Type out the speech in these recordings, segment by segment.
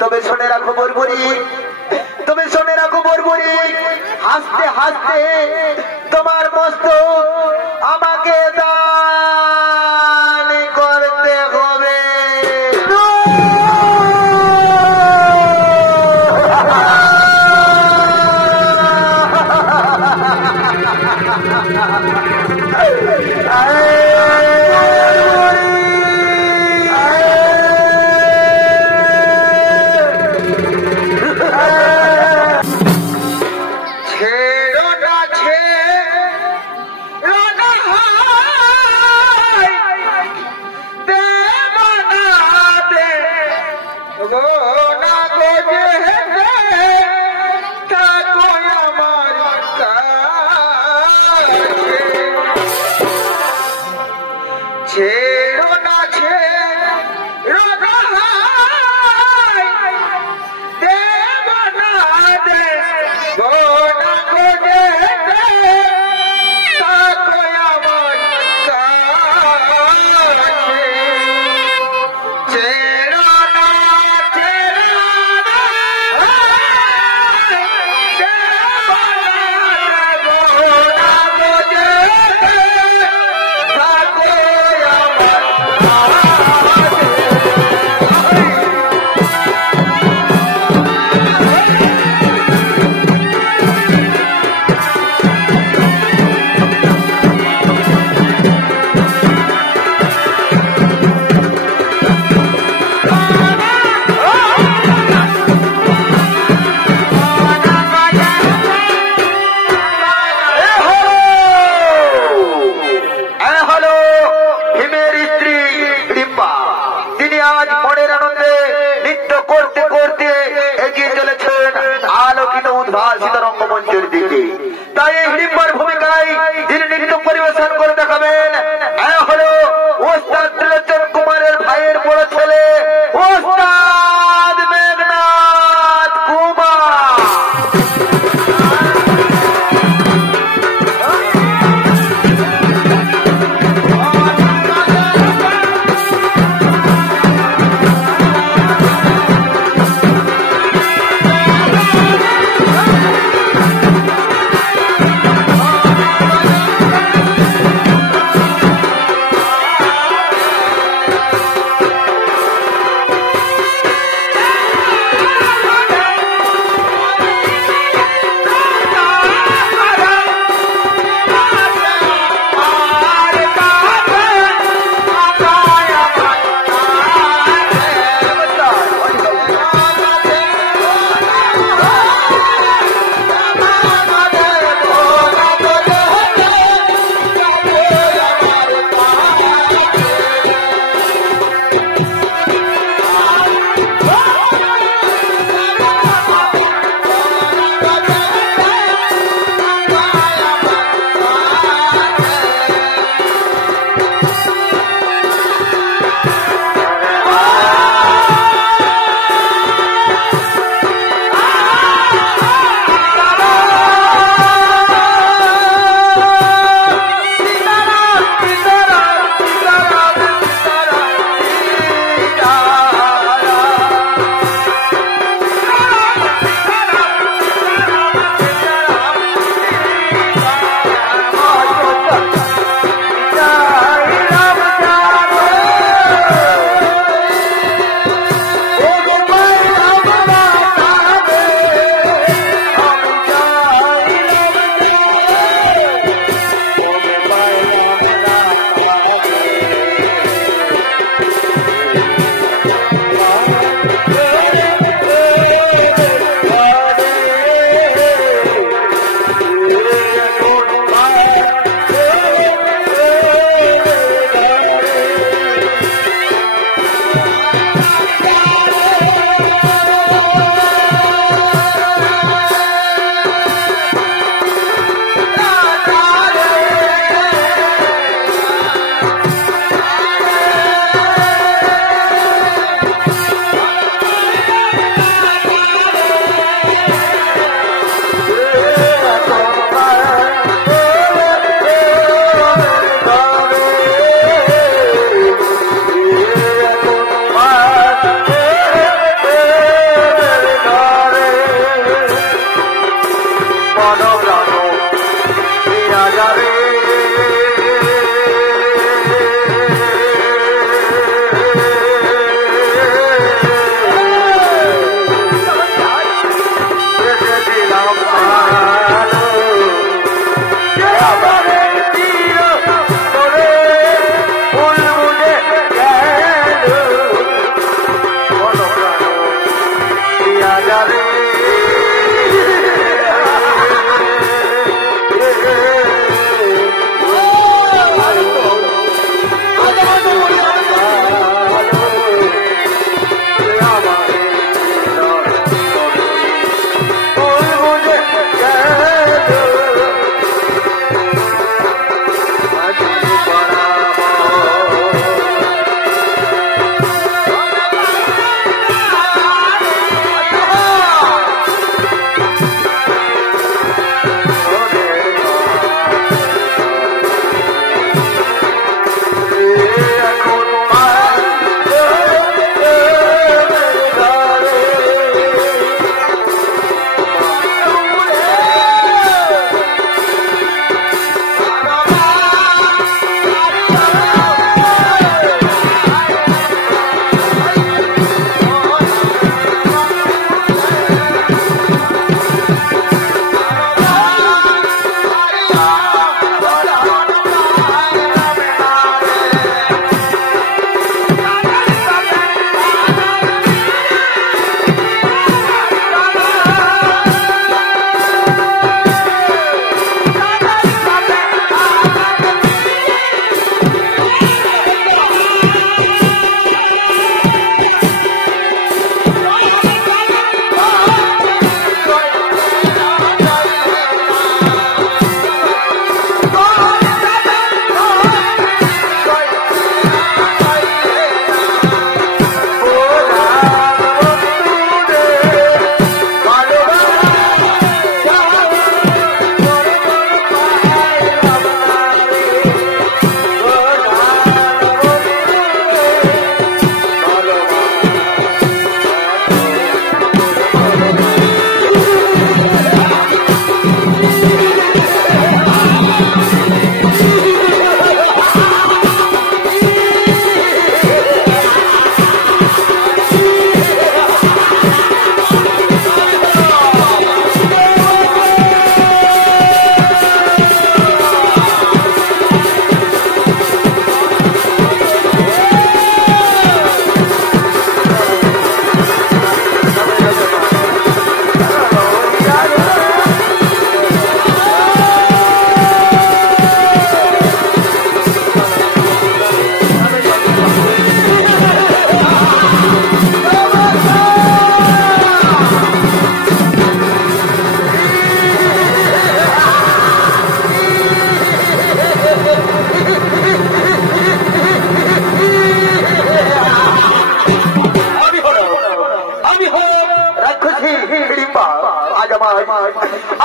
তবে শুনে রাখো বরবরি, তবে শুনে রাখো বরবরি, হাসতে হাসতে তোমার মস্তক আমাকে দান করতে হবে।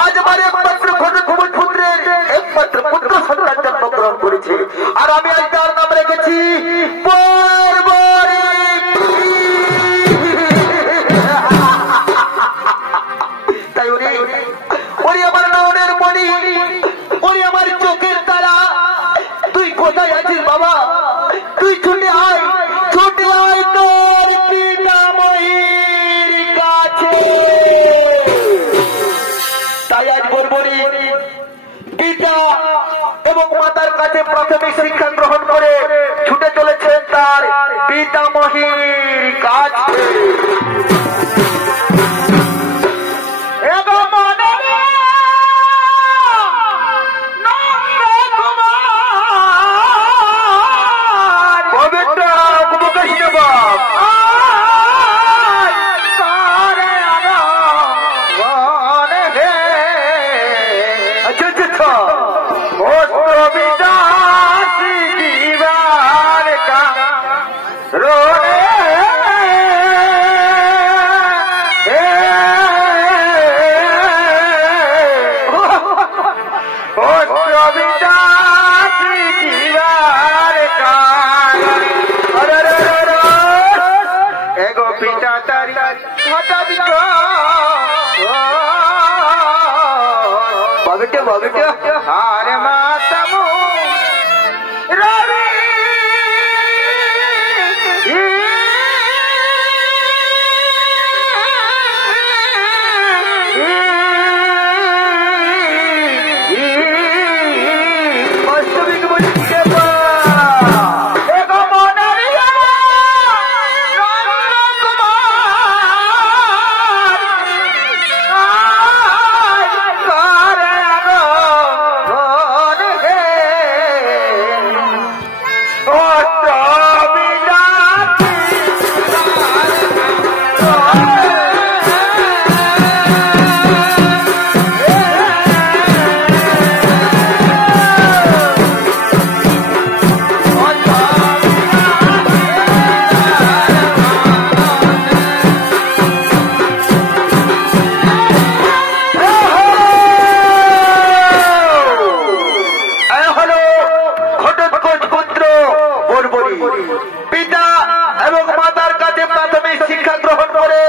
আজ আমার একমাত্র ঘটকুমুর পুত্রের একমাত্র পুত্র সন্তান জন্মগ্রহণ করেছে, আর আমি আজ তার নাম রেখেছি বর্বরী। তাই ওরে আমার নয়নের মণি, ওরে আমার চোখের তারা, তুই কোথায় আছিস বাবা? তুই ছুটে আয়, ছুটে আয় তোর পিতামহীর কাছে। তাই আজ বর্বরী পিতা এবং মাতার কাছে প্রাথমিক শিক্ষা গ্রহণ করে ছুটে চলেছেন তার পিতামহীর কাছে। পিতা এবং মাতার কাছে প্রাথমিক শিক্ষা গ্রহণ করে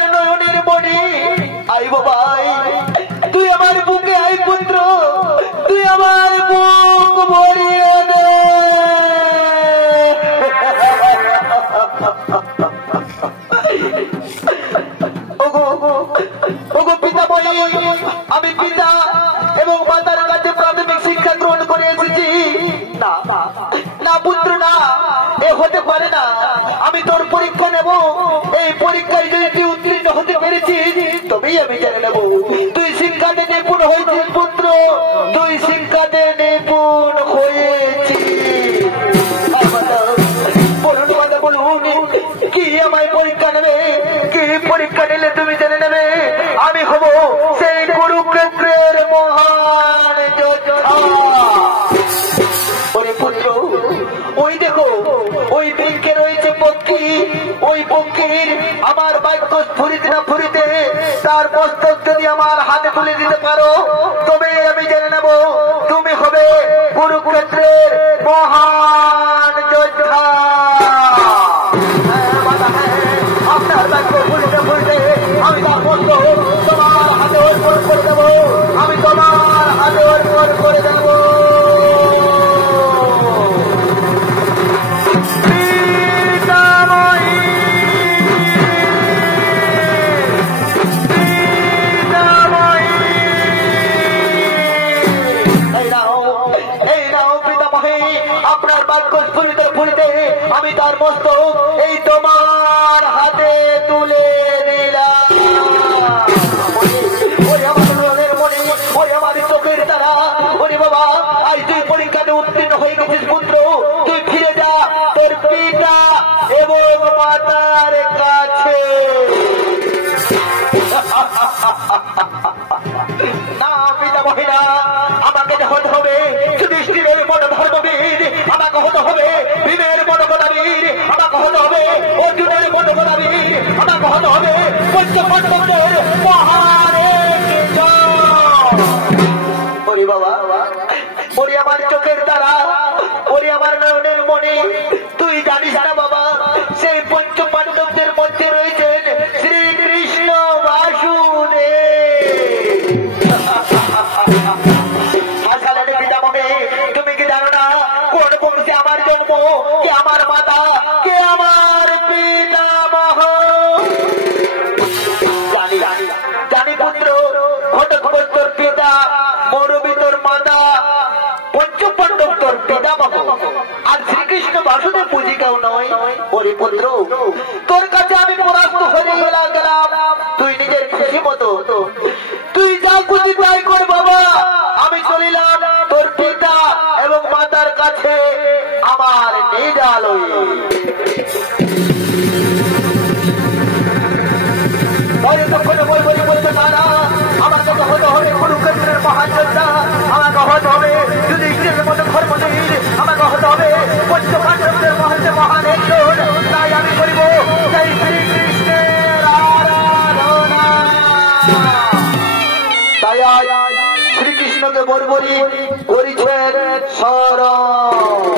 আমার নয়নের মনি আই বাবাই তুই আমার বুকে আই পুত্র তুই আমার বুক ভরিয়ে দে ওগো পিতা বলি আমি পিতা এবং মাতার কাছে প্রাথমিক শিক্ষা গ্রহণ করে এসেছি না না পুত্র না এ হতে পারে না আমি তোর পরীক্ষা নেব এই পরীক্ষায় যদি তুই উত্তীর্ণ হতে পেরেছিস তবেই আমি জেনে নেব তুই শিক্ষাতে নিপুণ হয়েছিস পুত্র তুই শিক্ষাতে নিপুণ হয়েছিস বলুন কথা বলুন কি আমায় পরীক্ষা নেবে কি পরীক্ষা নিলে তুমি জেনে নেবে আমি হব সেই কুরুক্ষেত্রের মহান যোদ্ধা ওরে পুত্র ওই দেখো ওই বৃক্ষে রয়েছে পক্ষী ওই পক্ষীর আমার বাক্য ফুরিতে না ফুরিতে তার মস্তক যদি আমার হাতে তুলে দিতে পারো তবে আমি জেনে নেব তুমি হবে কুরুক্ষেত্রের মহান যোদ্ধা আপনার বাক্য ফুরিতে ফুরিতে আমি তার মস্তক তোমার হাতে অর্পণ করে দেবো আমি তোমার হাতে অর্পণ করে দেবো আপনার বাক্য ফুলিতে ফুলিতে আমি তার মস্তক এই তোমার হাতে তুলে দিলাম ওই আমার মনের মনে ওই আমার চোখের তারা ওরে বাবা আজ তুই পরীক্ষাতে উত্তীর্ণ হয়ে গেছিস পুত্র তুই ফিরে যা তোর পিতা এবং মাতার কাছে না পিতা মহিলা আমাকে হতে হবে যুধিষ্ঠিরের মতো ধর্মবীর আমাকে হতে হবে ভীমের মতো গদাবীর আমাকে হতে হবে অর্জুনের মতো গদাবীর আমাকে হতে হবে পঞ্চপাণ্ডবের মহান ওরে বাবা ওরে আমার চোখের তারা ওরে আমার নয়নের মনে তুই জানিস না বাবা সেই পঞ্চপাণ্ডবদের মধ্যে রয়েছেন শ্রীকৃষ্ণ বাসুদেব তুমি কি জানো না কোন বংশে আমার জন্ম কে আমার মাতা কে আমার পিতামহ জানি পুত্র ঘটক তোর পিতা মৌরবী তোর মাতা পঞ্চপাণ্ডব তোর পিতামহ আর শ্রীকৃষ্ণ বাসুদেব বুঝি কেউ নয় ওরে পুত্র তোর কাছে আমি পরাস্ত হয়ে গেলাম তুই নিজের খুশি মতো তুই যা খুশি তাই কর বাবা আমি চলিলাম তোর পিতা এবং মাতার কাছে আমার নিজালয় বলতে পারা আমাকে তো হতে হবে কুরুক্ষেত্রের মহান যোদ্ধা আমাকে হতে হবে যুধিষ্ঠিরের মতো ধর্মবীর আমাকে হতে হবে পঞ্চপাণ্ডবদের মধ্যে মহান একজন তাই আমি করিব সেই শ্রীকৃষ্ণের আরাধনা তাই শ্রীকৃষ্ণকে বরবরি করিছেন শরণ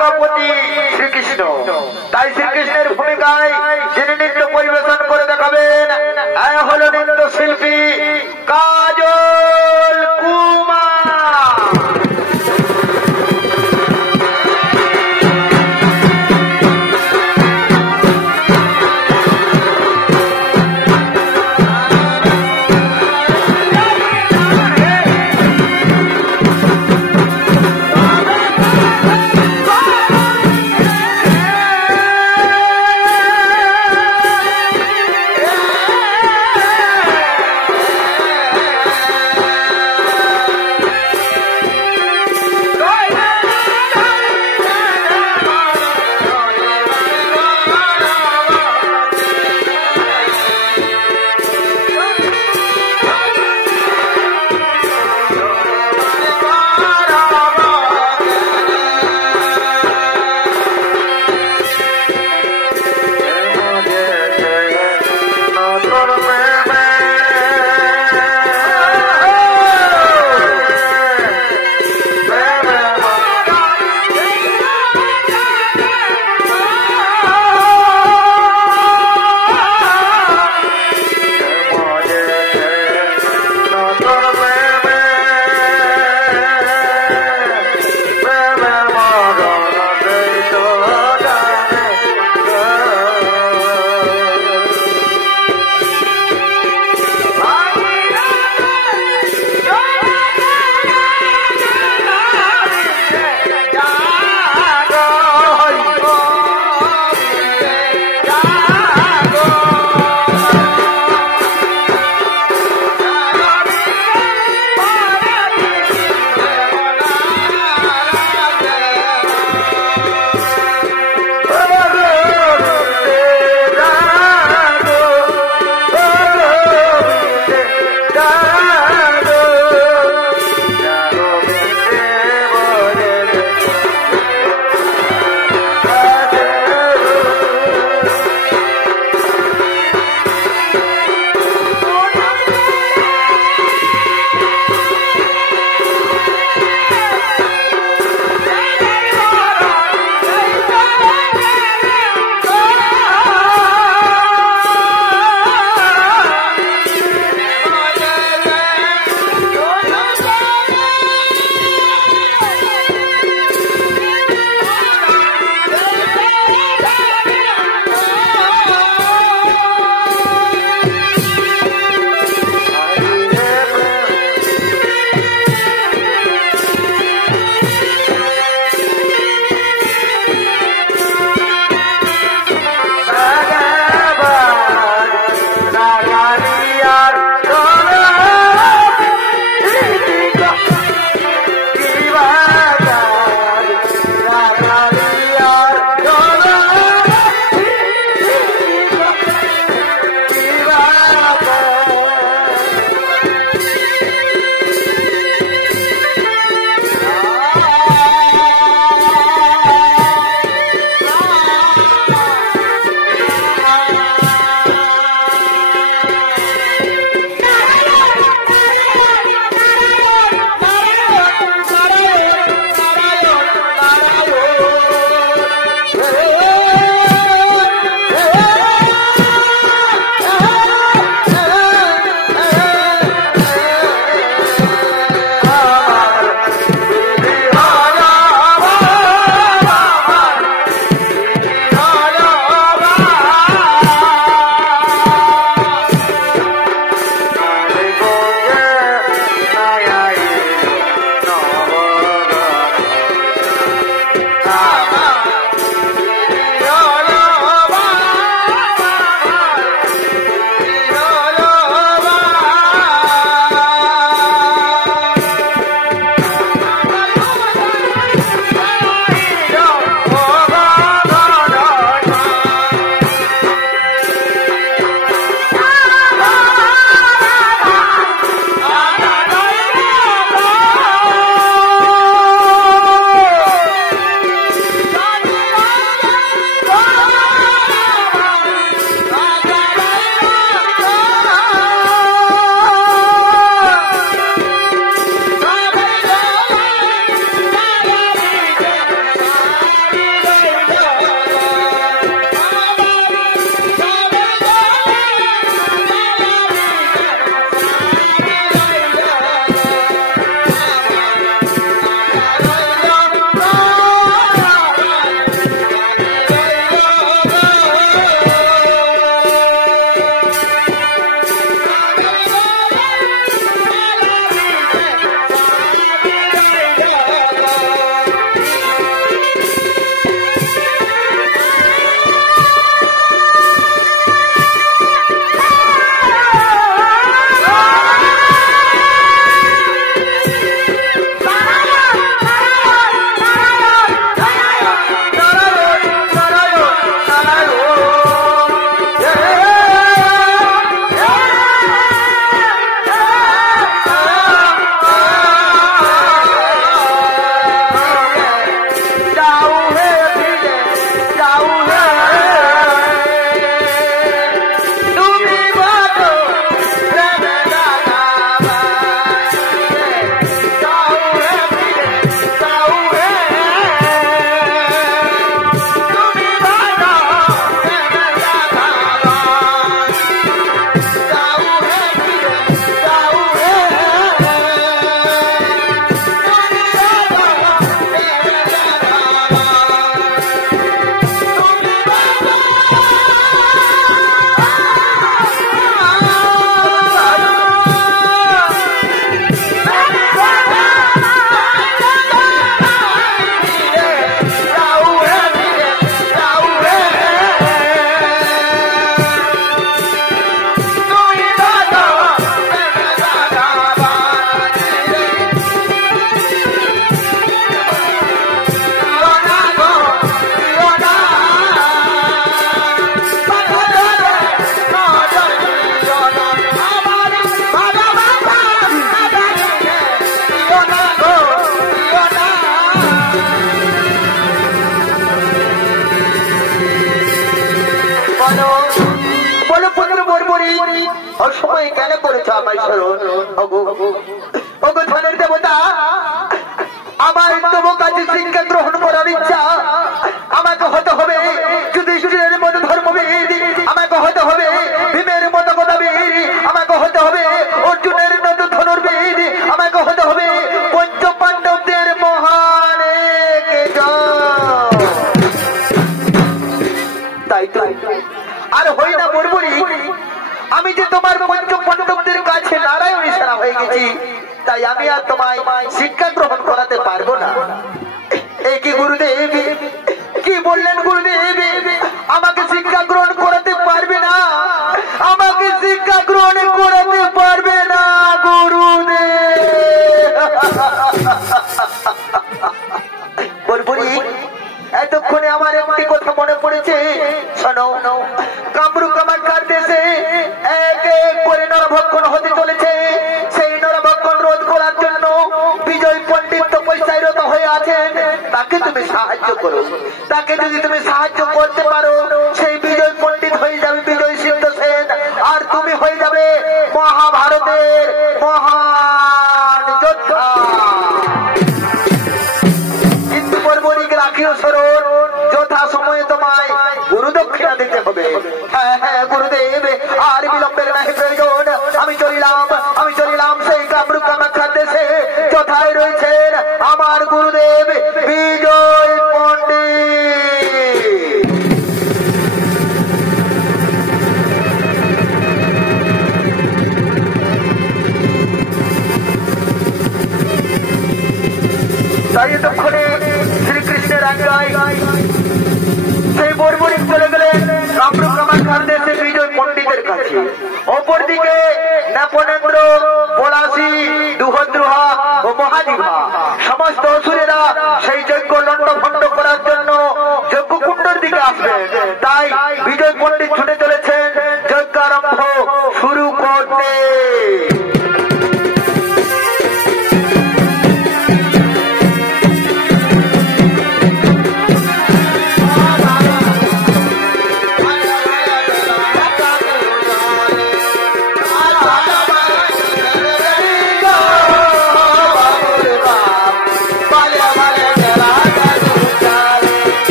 সারঙ্গপতি শ্রীকৃষ্ণ। তাই শ্রীকৃষ্ণের ভূমিকায় যিনি নৃত্য পরিবেশন করে দেখাবেন হলো নৃত্য শিল্পী কাজল কুমার। হয়ে কেন করেছো আমায় স্মরণ? ওগো ওগো ধনের দেবতা, আমার তোমার কাছে শিক্ষা গ্রহণ করার ইচ্ছা। আমাকে হতে হবে যুধিষ্ঠিরের মতো ধর্মবীর, আমাকে হতে হবে ভীমের মতো গদাবীর, আমাকে হতে হবে অর্জুনের মতো ধনুর্বীর, আমাকে হতে হবে পঞ্চ পাণ্ডবদের মহান তাই তো। আর হই না বর্বরী, আমি যে তোমার পঞ্চ পাণ্ডবদের কাছে নারায়ণ ইশারা হয়ে গেছি, তাই আমি আর তোমায় শিক্ষা গ্রহণ করাতে পারবো না। এই কি গুরুদেব, কি বললেন গুরুদেব? আমাকে শিক্ষা গ্রহণ করাতে পারবে না, আমাকে শিক্ষা গ্রহণ করাতে পারবে না গুরুদেব। বলবুরি, এতক্ষণে আমার একটি কথা মনে পড়েছে। শোনো, কামরূপ কামাখ্যার দেশে এক এক করে নরভক্ষণ হতে চলেছে। সেই নরভক্ষণ রোধ করার জন্য বিজয় পণ্ডিত তপস্যায় রত হয়ে আছেন। তাকে তুমি সাহায্য করো। তাকে যদি তুমি সাহায্য করতে পারো, সেই বিজয় পণ্ডিত হয়ে যাবে বিজয় সিদ্ধ সেন, আর তুমি হয়ে যাবে মহাভারতের মহান যোদ্ধা। কিন্তু বর্বরীকে রাখিও স্মরণ, যথা সময়ে তোমায় গুরু দক্ষিণা দিতে হবে। হ্যাঁ হ্যাঁ গুরুদেব, আর বিলম্বের নাহি প্রয়োজন। আমি চলিলাম সেই কামরূপ কামাখ্যার দেশে। যথায় রয়েছেন আমার গুরুদেব বিজয় পণ্ডিত। তাই এতক্ষণে শ্রীকৃষ্ণের আজ্ঞায় সেই বর্বরী চলে গেলেন কামরূপ কামাখ্যার দেশে বিজয় পণ্ডিতের কাছে। অপরদিকে নেপনেন্দ্র, পলাশী, দুহদ্রুহা ও মহাজিভা সমস্ত অসুরেরা সেই যজ্ঞ লণ্ডভণ্ড করার জন্য যজ্ঞকুণ্ডের দিকে আসবেন। তাই বিজয় পণ্ডিত ছুটে চলেছেন যজ্ঞারম্ভ শুরু করতে।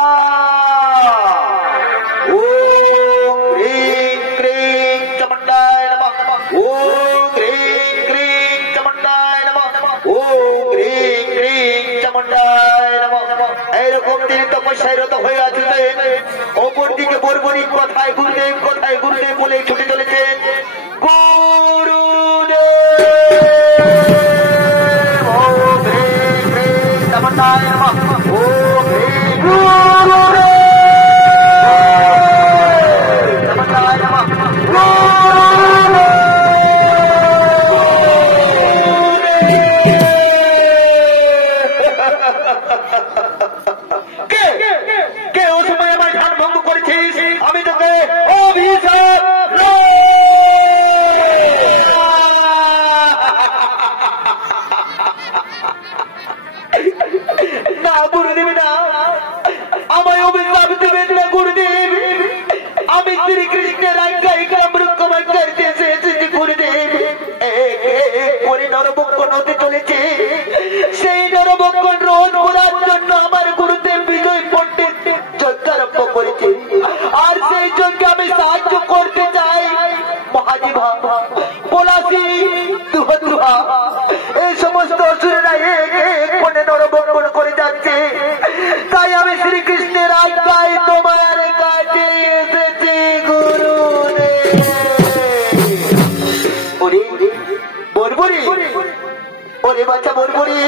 ओम ह्रीं क्रीं चामुंडाय नमः ओम ह्रीं क्रीं चामुंडाय नमः ओम ह्रीं क्रीं चामुंडाय नमः এরকম তিনি তপস্যায় রত হয়ে আছেন অপর দিকে বর্বরী কথায় গুরুদেব বলে ছুটে চলেছেন গুরুদেব ওম ह्रीं क्रीं चामुंडाय नमः ओम ह्रीं गुरुदेव चामुंडाय नमः কে ও সময় আমার ধ্যান ভঙ্গ করেছিস আমি তোকে অভিশাপ না গুরুদেব না আমায় অভিশাপ দেবেন না গুরুদেব আমি শ্রীকৃষ্ণের আজ্ঞায় কামরূপমান করতে এসেছি গুরুদেব করে নরবক্ষণ হতে চলেছে সেই নরবক্ষণ রোধ করার জন্য আমার গুরুদেব বিজয় পণ্ডিত যজ্ঞারম্ভ করেছে আর সেই যজ্ঞে আমি সাহায্য করতে চাই মহাজিভা পলাশী দুহা এই সমস্ত অসুরেরা কোণে নরবক্ষণ করে যাচ্ছে তাই আমি শ্রীকৃষ্ণের আজ্ঞায় তোমার কাছে এসেছি গুরুদেব ওরে বাচ্চা বর্বরী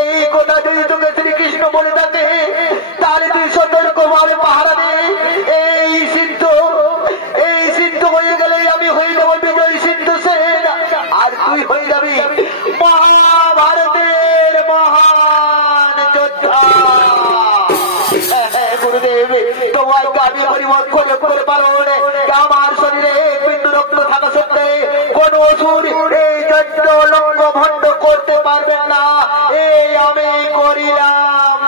এই কথা যদি তোকে শ্রীকৃষ্ণ বলে থাকে তাহলে তুই সতর্ক ভাবে পাহারা দে এই সিদ্ধ হয়ে গেলে আমি হয়ে যাবো বিজয় সিদ্ধ সেন আর তুই হয়ে যাবি মহাভারতের মহান যোদ্ধা গুরুদেব তোমার আমি পরিবর্তন করে পারো আমার শরীরে বিন্দু রক্ত থাকা সত্ত্বে কোন অসুর এই যজ্ঞ লঙ্ঘ ভণ্ড করতে পারবেন না এই আমি করিলাম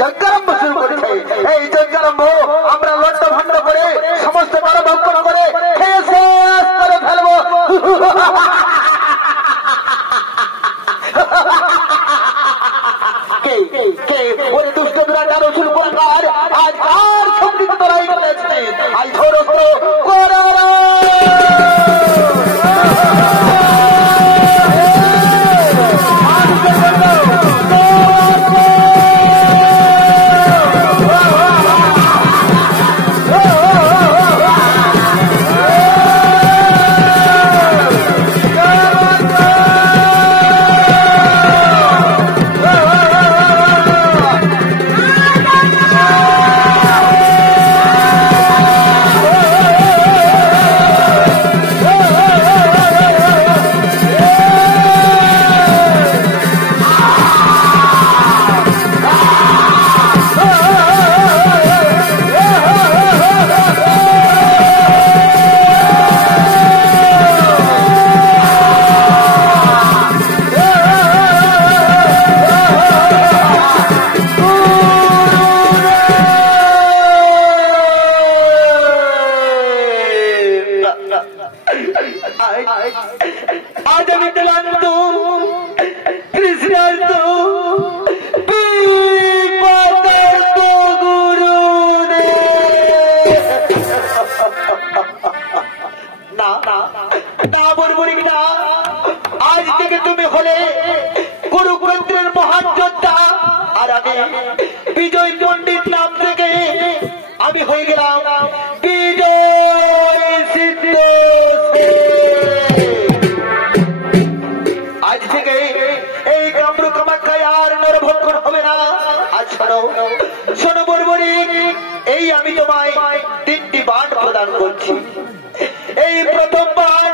যজ্ঞারম্ভ শুরু করেছে। এই যজ্ঞারম্ভ আমরা লট্ট ভণ্ড করে সমস্ত বারো ভক্ষণ করে খেয়ে শেষ করে ফেলবো। ওই দুষ্ট বিরাট রসুল প্রকার আজ কার শক্তিতে তোরাই করেছে। আজ ধরো করে आज আমি ক্লান্ত কৃষ্ণার্থ বিপদার্থ গুরুদেব। না না না বলবি না, আজ থেকে তুমি হলে কুরুক্ষেত্রের মহান যোদ্ধা আর আমি বিজয় পণ্ডিত নাম থেকে আমি হয়ে গেলাম বিজয় সিদ্ধ। আজ থেকে এই কামরু কামাখ্যায় আর নরভক্ষণ হবে না। আজ শোনো বর্বরী, এই আমি তোমায় 3টি বাণ প্রদান করছি। এই প্রথম বাণ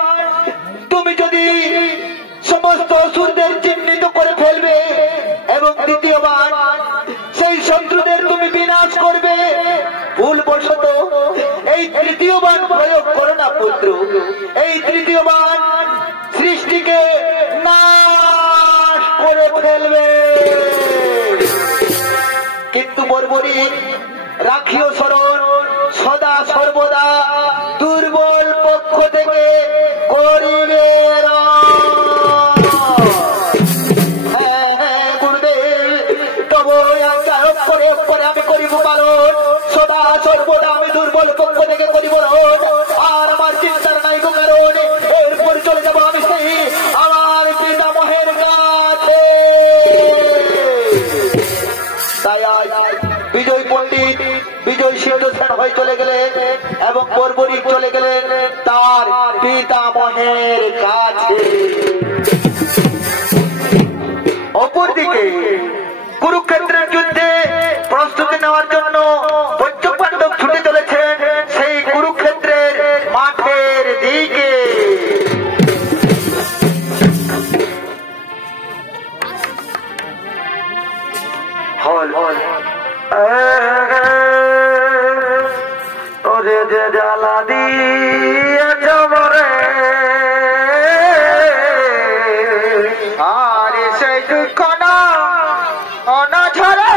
তুমি যদি সমস্ত অসুরদের চিহ্নিত করে ফেলবে এবং দ্বিতীয় বাণ সেই শত্রুদের তুমি বিনাশ করবে। ভুলবশত এই তৃতীয় বাণ প্রয়োগ করো না পুত্র। এই তৃতীয় বাণ সৃষ্টিকে নাশ করে ফেলবে। কিন্তু বর্বরী রাখিও স্মরণ, সদা সর্বদা দুর্বল পক্ষ থেকে করিবে পরে আমি করিব পালন। সদা সর্বদা আমি দুর্বল পক্ষ থেকে করিব আর আমার চিন্তার নাই কারণ এরপর চলে যাবো আমি সেই আমার পিতামহের কাছে। তাই আজ বিজয় পণ্ডিত বিজয় সিংহাসন হয়ে চলে গেলেন এবং বর্বরী চলে গেলেন তার পিতামহের কাছে। অপরদিকে কুরুক্ষেত্রের যুদ্ধে প্রস্তুতি নেওয়ার জন্য পঞ্চপাণ্ডব ছুটে চলেছেন সেই কুরুক্ষেত্রের মাঠের দিকে। ওরে যে জ্বালা দিয়েছ মরে আর সেই দুঃখ না অনাঝরে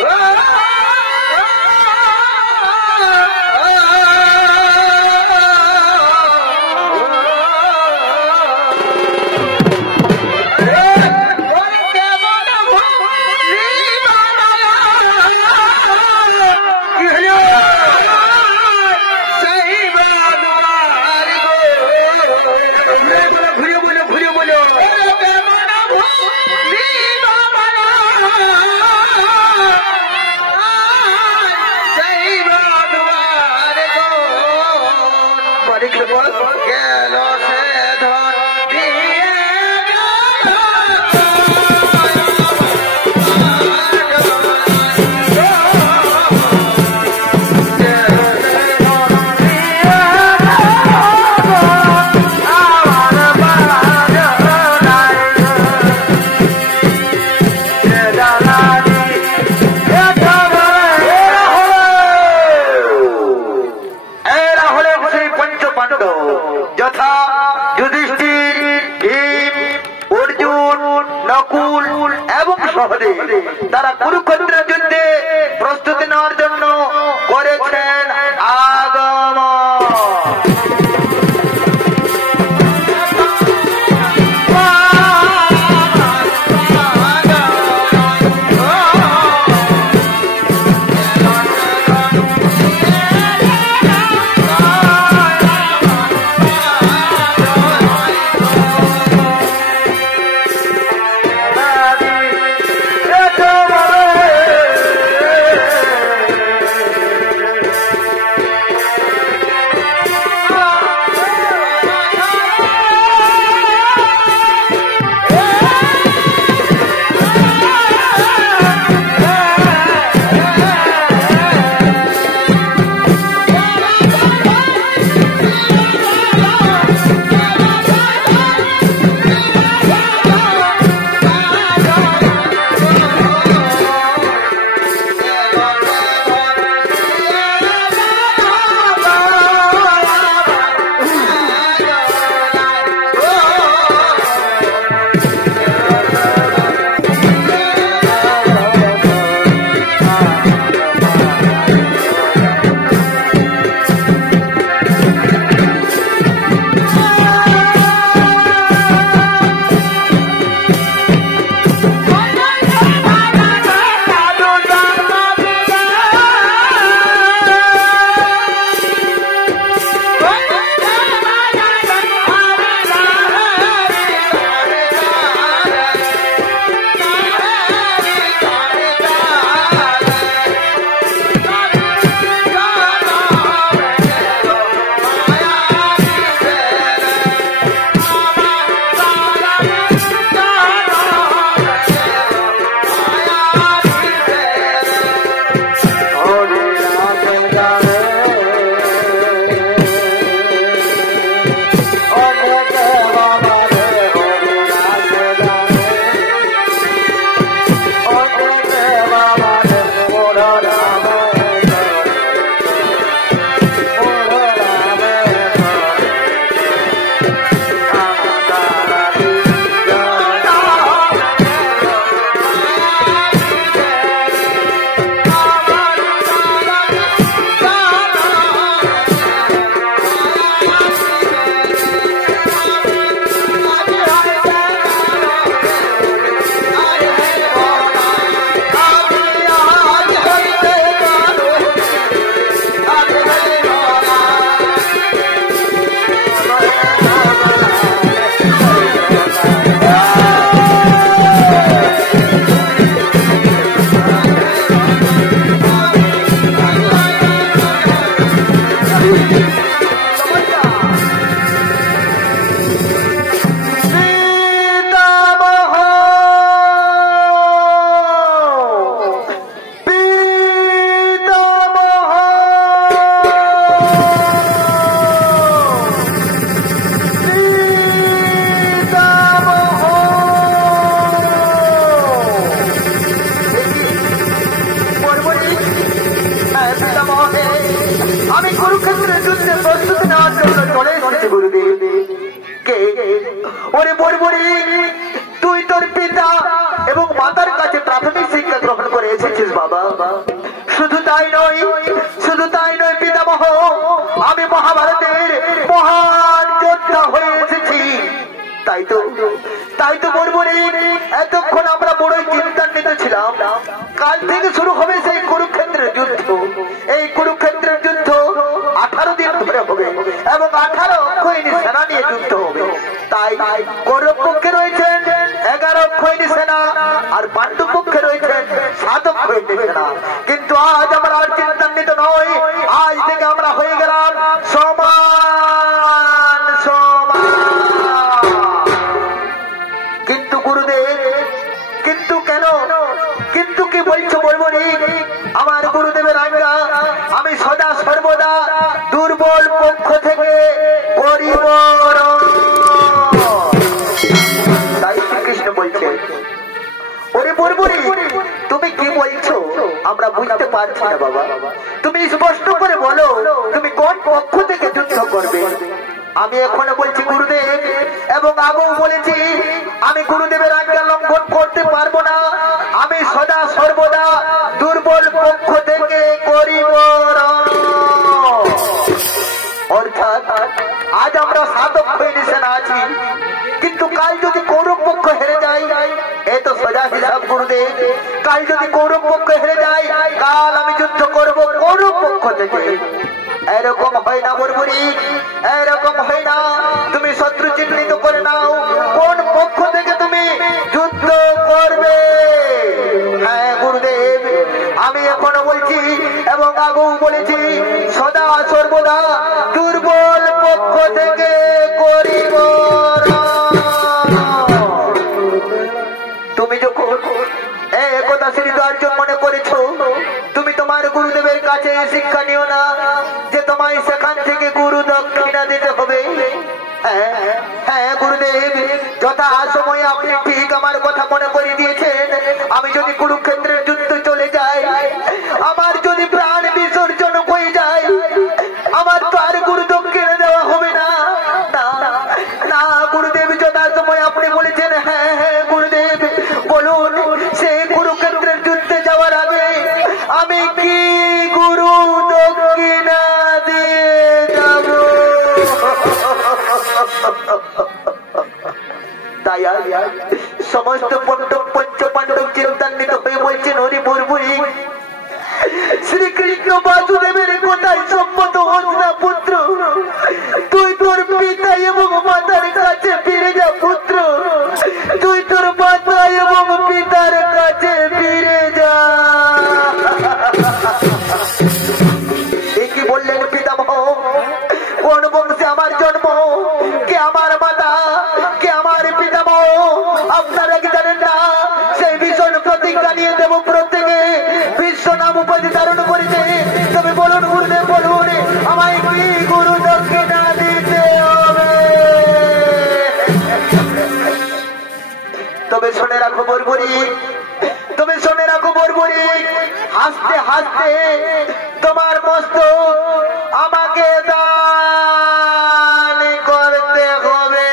Oh! নকুল এবং সহদেব তারা কুরুক্ষেত্রের যুদ্ধে প্রস্তুতি নেওয়ার জন্য করেছেন আগমন। তুই তোর পিতা এবং মাতার কাছে প্রাথমিক শিক্ষা গ্রহণ করে এসেছিস বাবা। শুধু তাই নয় পিতামহ, আমি মহাভারতের মহান যোদ্ধা হয়ে এসেছি। তাই তো বর্বরী, এতক্ষণ আমরা বড়ই চিন্তান্বিত ছিলাম। কাল থেকে শুরু হবে সেই কুরুক্ষেত্রের যুদ্ধ। এই কুরুক্ষেত্রের যুদ্ধ 18 দিন ধরে হবে এবং 18 অক্ষয়িনী সেনা নিয়ে যুদ্ধ হবে। তাই কৌরব পক্ষে রয়েছেন 11 অক্ষয়িনী সেনা আর পাণ্ডব পক্ষে রয়েছেন 7 অক্ষয়িনী সেনা। কিন্তু আজ আমরা আর চিন্তান্বিত নই, আজ থেকে আমরা হয়ে গেলাম সমান সমান। কিন্তু গুরুদেব, কিন্তু কেন, কিন্তু কি বলছো বর্বরী? আমার গুরুদেবের আজ্ঞা, আমি সদা সর্বদা দুর্বল পক্ষ থেকে করিব। তাই শ্রীকৃষ্ণ বলছে, ওরে বর্বরী তুমি কি বলছো আমরা বুঝতে পারছি না বাবা। তুমি স্পষ্ট করে বলো, তুমি কোন পক্ষ থেকে যুদ্ধ করবে? আমি এখনো বলছি গুরুদেব এবং আগেও বলেছি আমি গুরুদেবের আজ্ঞা লঙ্ঘন করতে পারবো না। আমি সদা সর্বদা দুর্বল পক্ষ থেকে করিব। অর্থাৎ আজ আমরা সাধক হয়ে নিশানা আছি, কিন্তু কাল যদি কৌরব পক্ষ হেরে যায়, এ তো সোজা হিসাব গুরুদেব। কাল যদি কৌরব পক্ষ হেরে যায়, কাল আমি যুদ্ধ করব কৌরব পক্ষ থেকে। এরকম হয় না বরবরি, এরকম হয় না। তুমি শত্রু চিহ্নিত করে নাও কোন পক্ষ থেকে তুমি যুদ্ধ করবে। হ্যাঁ গুরুদেব, আমি এখনো বলছি এবং আগেও বলেছি সদা সর্বদা দুর্বল পক্ষ থেকে করিব। তুমি যখন একথা শ্রীত অর্জন মনে করেছ, তুমি তোমার গুরুদেবের কাছে শিক্ষা নিও না যে তোমায় সেখান থেকে গুরু দক্ষিণা দিতে হবে। হ্যাঁ গুরুদেব, যথা সময়ে আপনি ঠিক আমার কথা মনে করে দিয়েছেন। আমি যদি কুরুক্ষেত্রের যুদ্ধ চলে যাই, আমার যদি প্রাণ বিসর্জন হয়ে যায়, আমার তো আর গুরু দক্ষিণা দেওয়া হবে না। না গুরুদেব, যথা সময় আপনি বলেছেন। হ্যাঁ হ্যাঁ গুরুদেব, বলুন সেই কুরুক্ষেত্রের যুদ্ধে যাওয়ার আগে আমি কি গুরু দক্ষিণা দিয়ে যাব? তাই সমস্ত পঞ্চ পাণ্ডব চিন্তান্বিত হয়ে বলছেন, হরি বুরবুরি শ্রীকৃষ্ণ বাসুদেবের কোথায় সম্মত হোস না পুত্র, তুই তোর পিতা এবং মাতার কাছে ফিরে যা পুত্র, তুই তোর মাতা এবং পিতার কাছে ফিরে যা। কি বললেন পিতামহ? কোন বংশে আমার জন্ম, কে আমার মাতা, কে আমার পিতামহ আপনারা কি জানেন না? সেই ভীষণ প্রতিজ্ঞা নিয়ে দেব প্রত্যেকে বিশ্ব নাম উপাধি ধারণ করেছে। তবে বলুন গুরুদেব, বলুন আমায় কি গুরু দক্ষিণা দিতে হবে? তবে শুনে রাখো বরবরি, তুমি শুনে রাখো বরবরি, হাসতে হাসতে তোমার মস্তক আমাকে দান করতে হবে।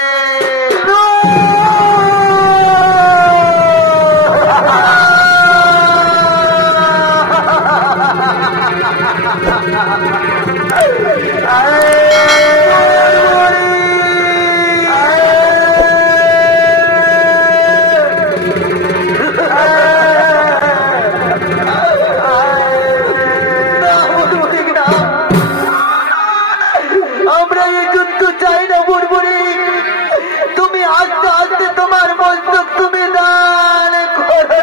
আমরা এই যুদ্ধ চাই না বুড়বুড়ি, তুমি আস্তে আস্তে তোমার মস্তক তুমি দান করো।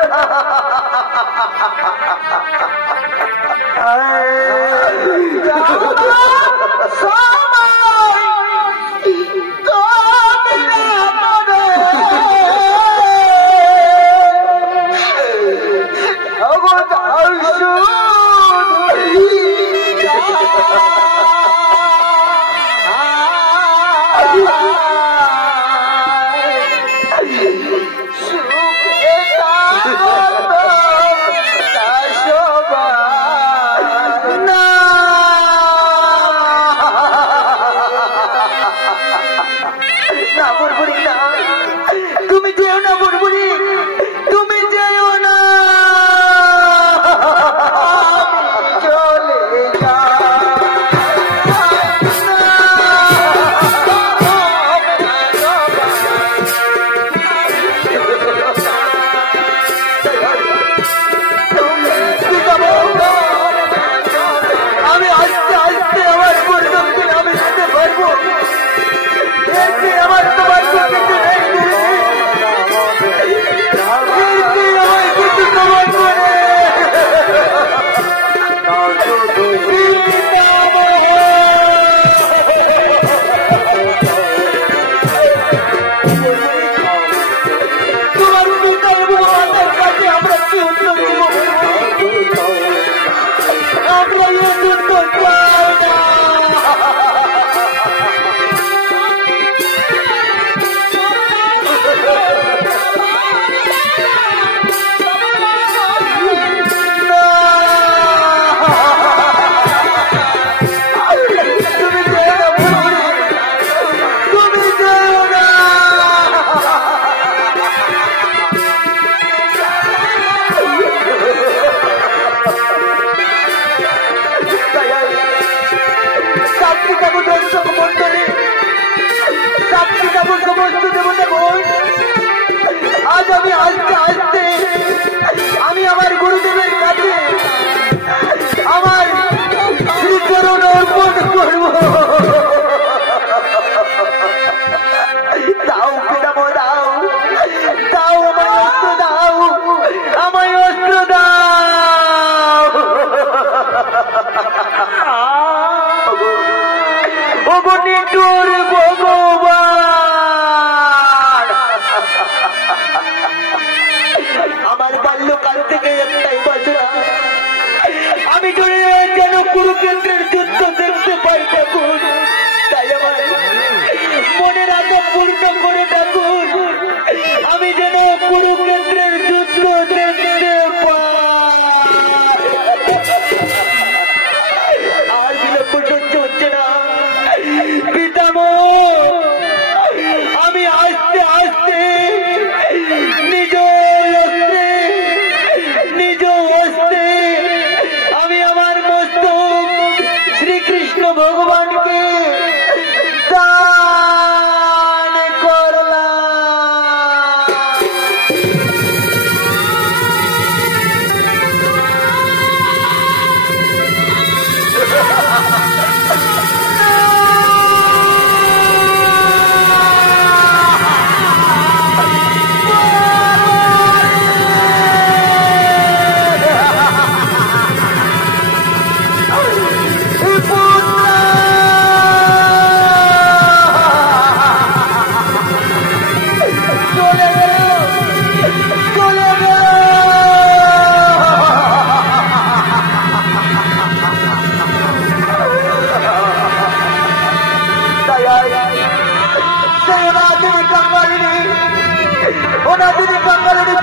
আজ আমি আস্তে আস্তে আমি আমার গুরুদেবের কাছে আমার শ্রীচরণ অর্পণ করব। দাও পিতামহ দাও, দাও আমায় অস্ত্র দাও, আমায় অস্ত্র দাও। ওগো নিঠুর ভগবান, আমার বাল্যকাল থেকে একটাই বাসনা, আমি যেন কুরুক্ষেত্রের যুদ্ধ দেখতে পাই ঠাকুর। তাই আমার মনের আশা পূর্ণ করে ঠাকুর, আমি যেন কুরুক্ষেত্রের যুদ্ধ দেখতে পাই। আর বিলম্ব সহ্য হচ্ছে না পিতামহ, আমি আস্তে আস্তে নিজ অস্ত্রে আমি আমার মস্তক শ্রীকৃষ্ণ ভগবানকে দান করলাম।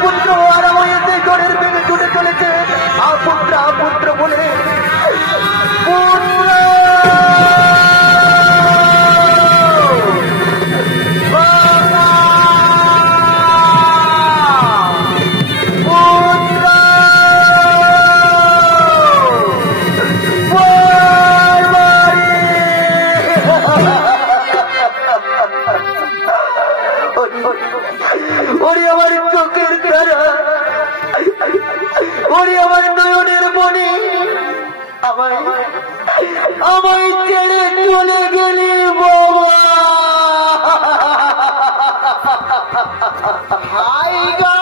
পুত্র আরাম হয়েছে, জোরের বেগে ছুটে চলেছে। পুত্র পুত্র বলে পুত্র ওরে আমার চোখের তারা, ওরে আমার নয়নের মনে, আমায় ছেড়ে চলে গেলি বাবা। হাই গা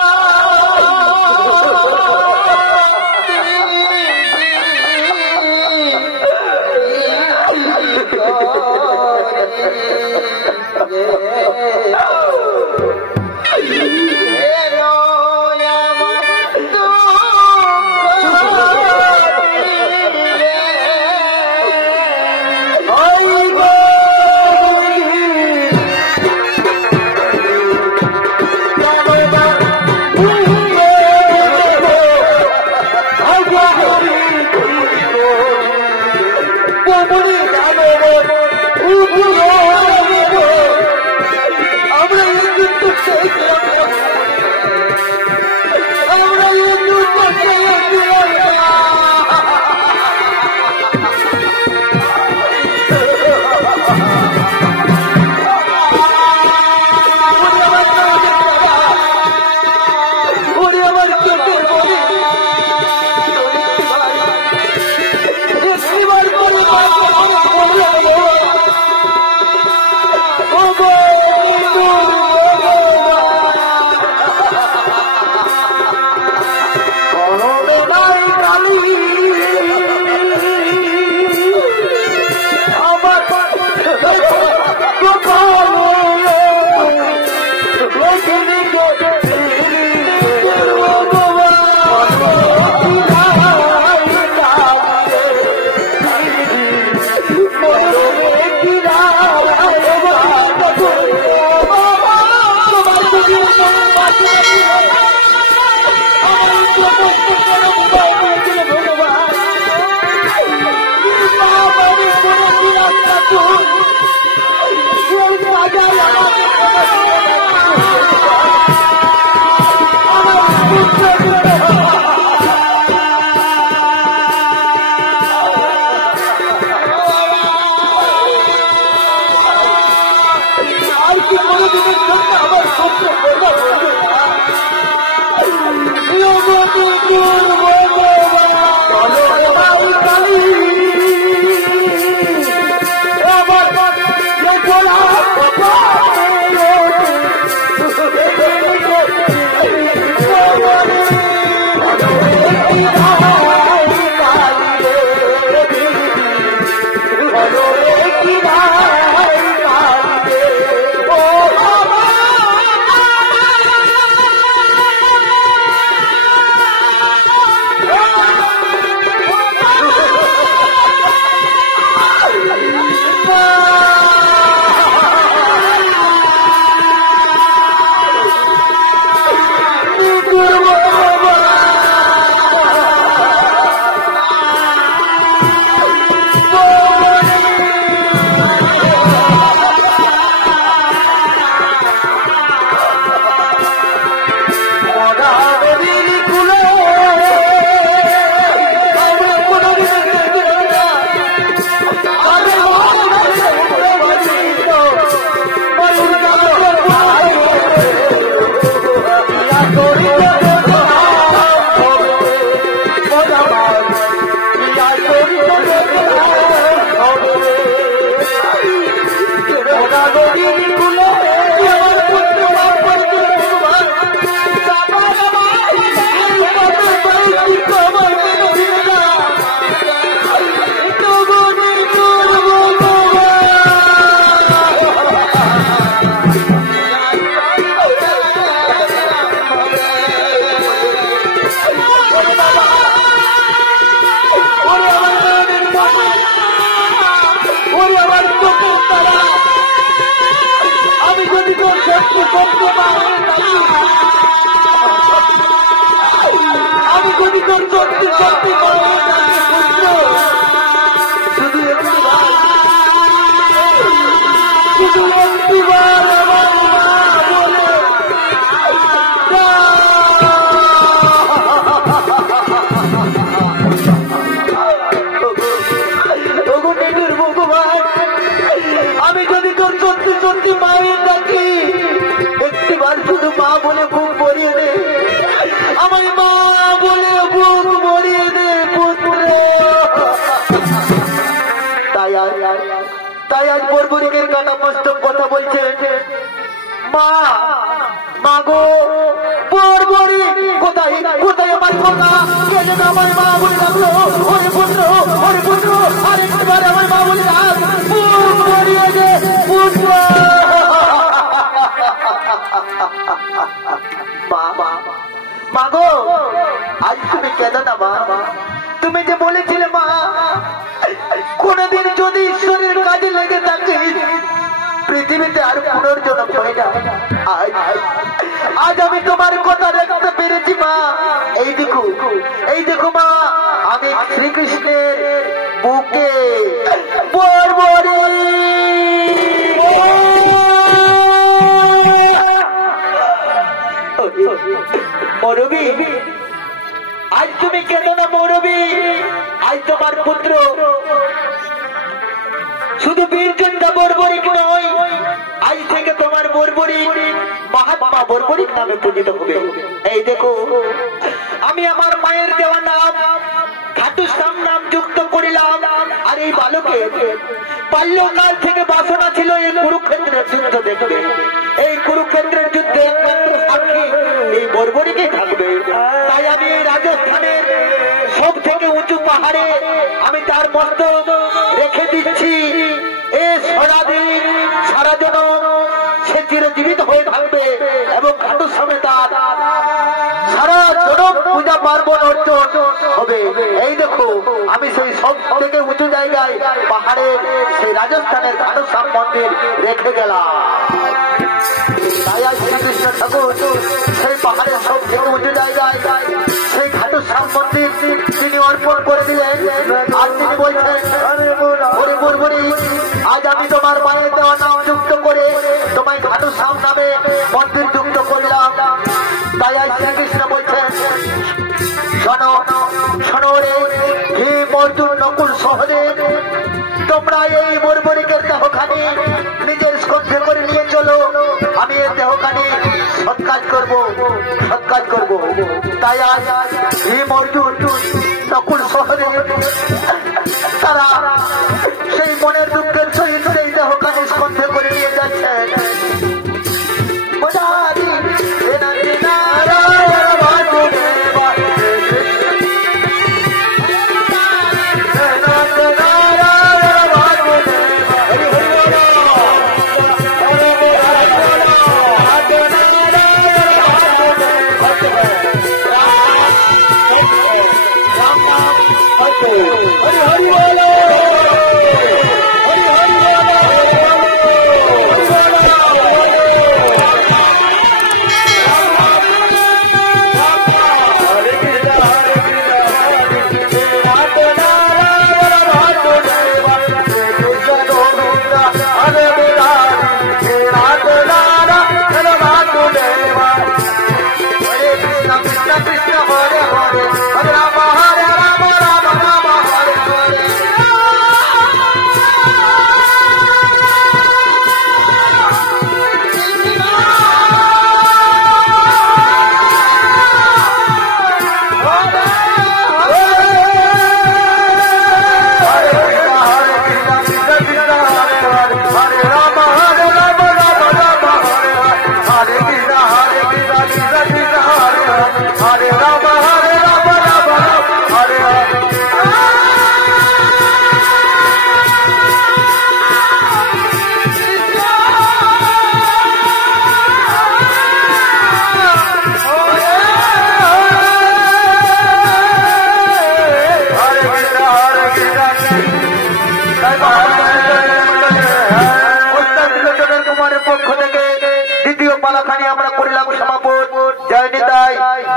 আমরা করিলাম সমাপন। জয় নিতাই,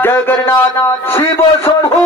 জয় গরিনাথ, শিব শম্ভু।